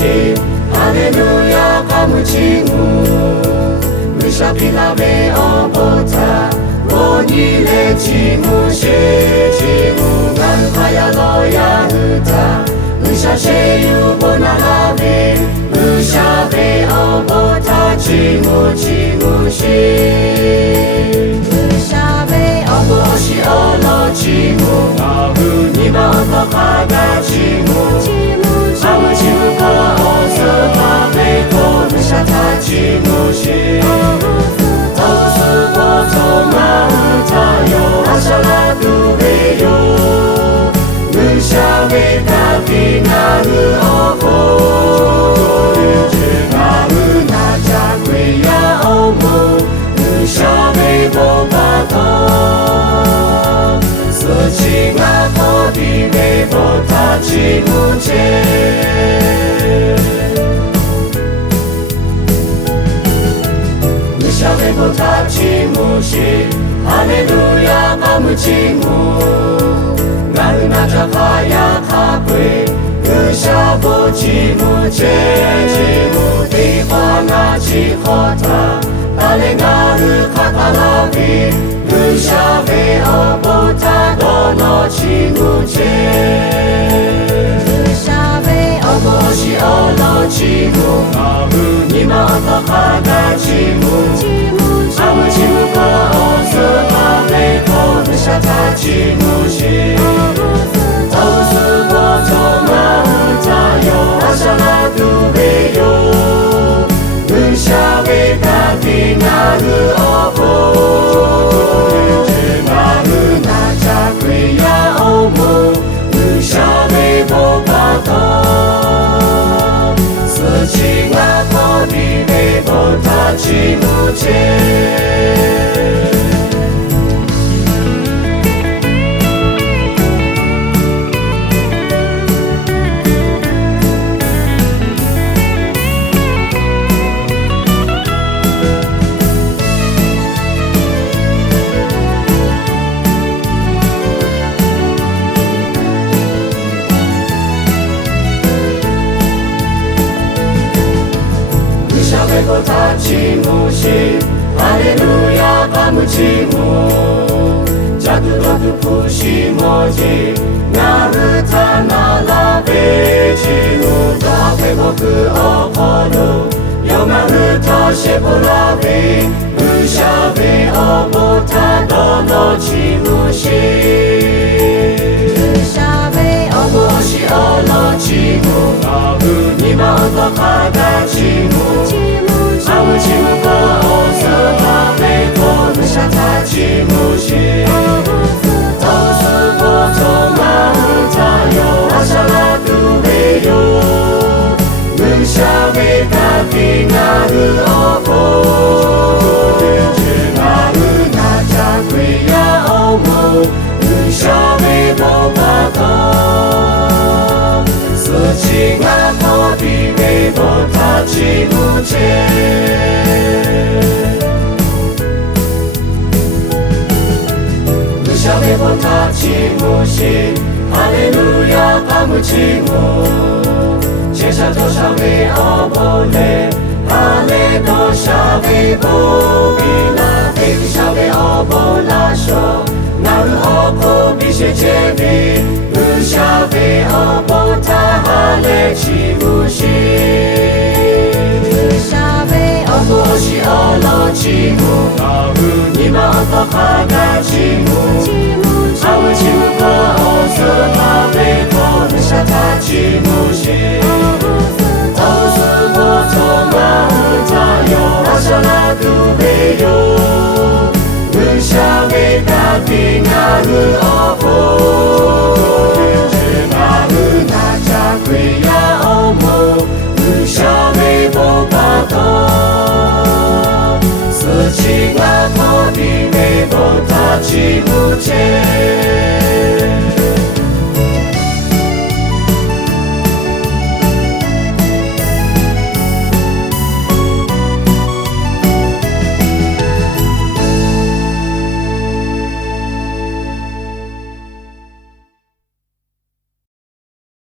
mushi Haleluya kamuchimu Mishapilave obota Wonyile chimushi Chimu galkaya loya huta Mishasheyu bonalavi Mishave obota chimu chimushi Mishave oboshi olo chimu Nima otokada chimu Amuchimu ko osupave ko Mishata chimushi Osu potoma utayo Ashala duveyo Mishave kaki naru oko Naru najakwe ya omu Mishave bobato Suchi ga kodime botachi muche Mishave botachi mushi Haleluya kamuchimu Naru najakaya kakwe Mishavo chimu che Chimu tiwa na chikota Tale naru kakalavi Mishave obota dono chimu che Mishave oboshi olo chimu Nima otokada chimu Amuchimu ko osupave ko Mishata chimushi Osu potoma utayo Ashala duveyo Mishave kaki naru oko Naru najakwe ya omu Mishave bobato Suchi ga kodime botachi muche Mishave botachi mushi Haleluya kamuchimu Jadurotu pushi moji Naruta nalave chimu Doape boku okoro Yomaruta shepolave Mishave obota dono chimushi Mishave oboshi olo chimu Nima otokada chimu Amuchimu ko osupave ko Mishata chimushi Osu potoma utayo Ashala duveyo Mishave kaki naru oko Naru najakwe ya omu Mishave bobato Suchi ga kodime botachi muche Mishave botachi mushi Haleluya kamuchimu Chesha to shave obole Hale to shave bobila Baby shave obola sho Naru oko bishe chevi Mishave obota hale chimushi Mishave oboshi olo chimu Nima otokada chimu Amuchimu ko osupave ko Mishata chimushi Osu potoma utayo Ashala duveyo Mishave kaki naru oko Naru najakwe ya omu Mishave bobato Suchi ga kodime botachi